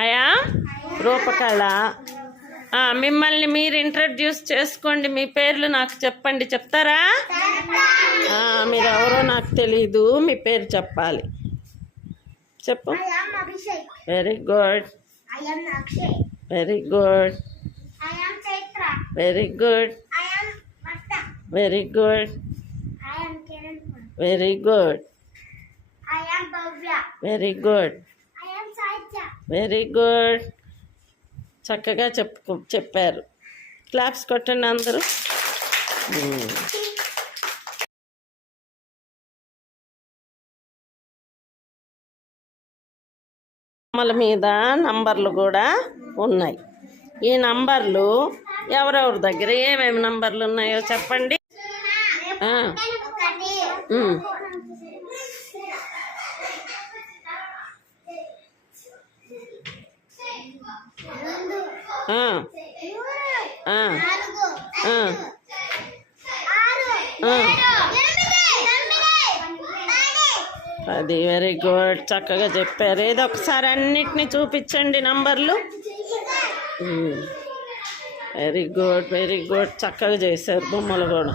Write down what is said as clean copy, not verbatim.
ఆయా రూపకళ. మిమ్మల్ని మీరు ఇంట్రడ్యూస్ చేసుకోండి. మీ పేర్లు నాకు చెప్పండి. చెప్తారా? మీరు ఎవరో నాకు తెలీదు. మీ పేరు చెప్పాలి. చెప్పు. Very good, very good, very good, very good, very good, very good, very good. చక్కగా చెప్పారు. క్లాప్స్ కొట్టండి అందరూ. బొమ్మల మీద నంబర్లు కూడా ఉన్నాయి. ఈ నంబర్లు ఎవరెవరి దగ్గర ఏమేమి నంబర్లు ఉన్నాయో చెప్పండి. అది వెరీ గుడ్, చక్కగా చెప్పారు. ఏదో ఒకసారి అన్నిటినీ చూపించండి నంబర్లు. వెరీ గుడ్, వెరీ గుడ్, చక్కగా చేశారు బొమ్మలు కూడా.